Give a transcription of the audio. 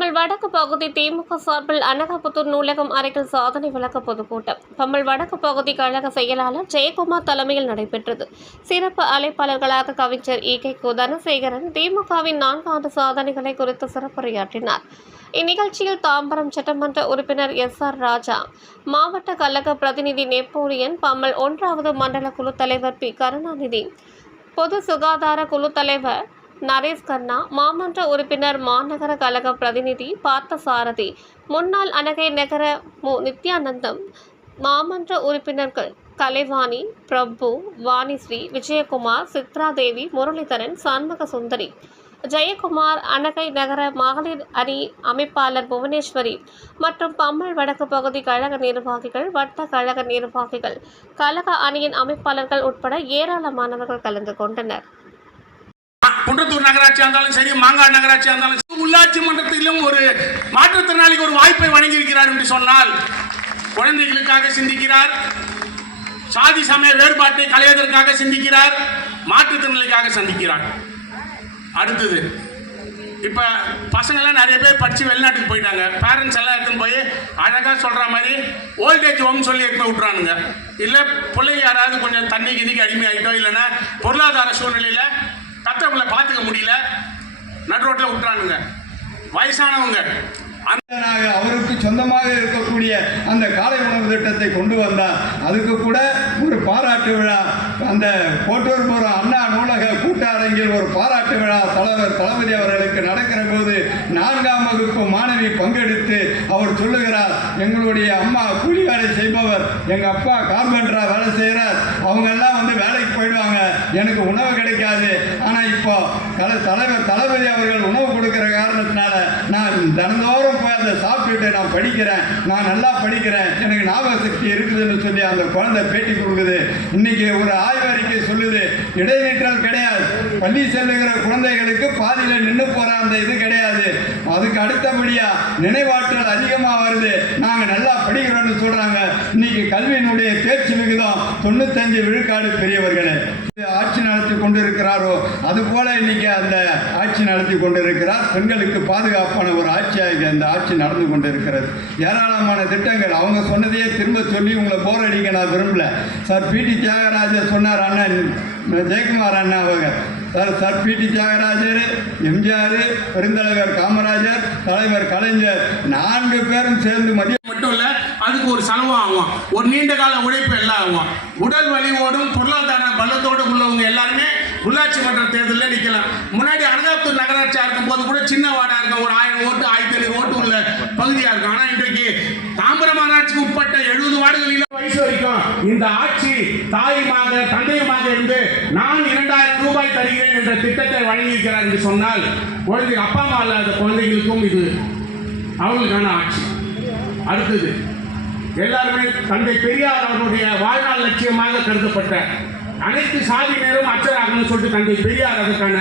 வடக்கு பகுதி திமுக சார்பில் அனகாபுத்தூர் நூலகம் அறையில் சாதனை விளக்க பொதுக்கூட்டம். பம்மல் வடக்கு பகுதி கழக செயலாளர் ஜெயக்குமார் தலைமையில் நடைபெற்றது. சிறப்பு அழைப்பாளர்களாக கவிஞர் இ. கே. தனசேகரன் திமுகவின் நான்காண்டு சாதனைகளை குறித்து சிறப்புரையாற்றினார். இந்நிகழ்ச்சியில் தாம்பரம் சட்டமன்ற உறுப்பினர் எஸ். ஆர். ராஜா மாவட்ட கழக பிரதிநிதி நெப்போலியன் பம்மல் ஒன்றாவது மண்டல குழு தலைவர் பி. கருணாநிதி பொது சுகாதார குழு தலைவர் நரேஷ் கண்ணா மாமன்ற உறுப்பினர் மாநகர கழக பிரதிநிதி பார்த்தசாரதி முன்னாள் அனகை நகர மு. நித்யானந்தம் மாமன்ற உறுப்பினர்கள் கலைவாணி பிரபு வாணிஸ்ரீ விஜயகுமார் சித்ராதேவி முரளிதரன் சண்முக சுந்தரி ஜெயக்குமார் அனகை நகர மகளிர் அணி அமைப்பாளர் புவனேஸ்வரி மற்றும் பம்மல் வடக்கு பகுதி கழக நிர்வாகிகள் வட்ட கழக நிர்வாகிகள் கழக அணியின் அமைப்பாளர்கள் உட்பட ஏராளமானவர்கள் கலந்து கொண்டனர். குன்றத்தூர் நகராட்சியா இருந்தாலும் சரி மாங்காடு நகராட்சியா இருந்தாலும் சரி, உள்ளாட்சி மன்றத்திலும் ஒரு மாற்றுத்திறனாளிக்கு ஒரு வாய்ப்பை வழங்கியிருக்கிறார் என்று சொன்னால் குழந்தைகளுக்காக சிந்திக்கிறார் சாதி சமய வேறுபாட்டை களைவதற்காக சிந்திக்கிறார் மாற்றுத்திறனாளிக்காக சந்திக்கிறார். அடுத்தது இப்போ பசங்கள்லாம் நிறைய பேர் படித்து வெளிநாட்டுக்கு போயிட்டாங்க. பேரண்ட்ஸ் எல்லாம் எடுத்துன்னு போய் அழகாக சொல்கிற மாதிரி ஓல்டேஜ் ஹோம் சொல்லி எடுத்து விட்றானுங்க இல்லை பிள்ளைங்க யாராவது கொஞ்சம் தண்ணி கிண்ணிக்கு அடிமையாகிட்டோ இல்லைன்னா பொருளாதார சூழ்நிலையில் கத்தவங்களை பார்த்துக்க முடியல. நடுரோட்டில் ரோட்டில் விட்றானுங்க வயசானவங்க. அந்த அவருக்கு சொந்தமாக இருக்கக்கூடிய அந்த காலை உணவு திட்டத்தை கொண்டு வந்தார். அதுக்கு கூட ஒரு பாராட்டு விழா. அந்த கோட்டூர்புரம் அண்ணா நூலக கூட்டரங்கில் ஒரு பாராட்டு விழா தலைவர் தளபதி அவர்களுக்கு நடக்கிற போது நான்காம் வகுப்பு மாணவி பங்கெடுத்து அவர் சொல்லுகிறார் எங்களுடைய அம்மா கூலி வேலை செய்பவர் எங்கள் அப்பா கார்பெண்டரா வேலை செய்கிறார் அவங்கெல்லாம் வந்து வேலைக்கு போயிடுவாங்க. எனக்கு உணவு கிடைக்காது. ஆனால் இப்போ தல தலைவர் தளபதி அவர்கள் உணவு கொடுக்குற காரணத்தினால நான் தினந்தோறும் போய் நான் படிக்கிறேன். நான் நல்லா படிக்கிறேன். எனக்கு ஞாபக சக்தி இருக்குதுன்னு சொல்லி அந்த குழந்தை பேட்டி கொடுக்குது. இன்னைக்கு ஒரு ஆய்வறிக்கை சொல்லுது. இடைநிற்றல் கிடையாது. பள்ளி செல்லுகிற குழந்தைகளுக்கு பாதியில் நின்று போற அந்த இது கிடையாது. அதுக்கு அடுத்தபடியா நினைவாற்றல் அதிகமாக வருது. நாங்கள் நல்லா படிக்கிறோம்னு சொல்றாங்க. இன்னைக்கு கல்வியினுடைய தேர்ச்சி விகிதம் தொண்ணூத்தஞ்சு விழுக்காடு பெரியவர்களே. ஆட்சி நடத்தி கொண்டிருக்கிறாரோ அது போல இன்னைக்கு அந்த ஆட்சி நடத்தி கொண்டிருக்கிறார். பெண்களுக்கு பாதுகாப்பான ஒரு ஆட்சியாக அந்த ஆட்சி நடந்து கொண்டு கொண்டிருக்கிறது. ஏராளமான திட்டங்கள். அவங்க சொன்னதையே திரும்ப சொல்லி உங்களை போர் அடிக்க நான் விரும்பல. சார் பிடி தியாகராஜர் சொன்னார் அண்ணன் ஜெயக்குமார் அண்ணா அவங்க. சார் சார் பிடி தியாகராஜர் எம்ஜிஆர் பெருந்தலைவர் காமராஜர் தலைவர் கலைஞர் நான்கு பேரும் சேர்ந்து மதியம் மட்டும் இல்லை அதுக்கு ஒரு செலவு ஆகும். ஒரு நீண்ட கால உழைப்பு எல்லாம் ஆகும். உடல் வலிவோடும் பொருளாதார பலத்தோடு உள்ளவங்க எல்லாருமே உள்ளாட்சி மன்ற தேர்தலில் நிற்கலாம் முன்னாடி அனகாபுத்தூர் நகராட்சியாக இருக்கும் போது கூட சின்ன வார்டாக இருக்கும். ஒரு ஆயிரம் ஓட்டு ஆயிரத்தி ஐநூறு ஓட்டு உள்ள பகுதியா இருக்கும் ஆனா இன்றைக்கு தாம்பரம் ஆராய்ச்சிக்கு உட்பட்ட எழுபது வார்டுகளில் வயசு வரைக்கும் இந்த ஆட்சி தாயுமாக தந்தையுமாக இருந்து நான் இரண்டாயிரம் ரூபாய் தருகிறேன் என்ற திட்டத்தை வழங்கியிருக்கிறார் என்று சொன்னால் குழந்தை அப்பா அம்மா இல்லாத குழந்தைகளுக்கும் இது அவங்களுக்கான ஆட்சி. அடுத்தது எல்லாருமே தந்தை பெரியார் அவருடைய வாழ்நாள் லட்சியமாக கருதப்பட்ட அனைத்து சாதியினரும் அச்சராகணும்னு சொல்லிட்டு தந்தை பெரியார் அதற்கான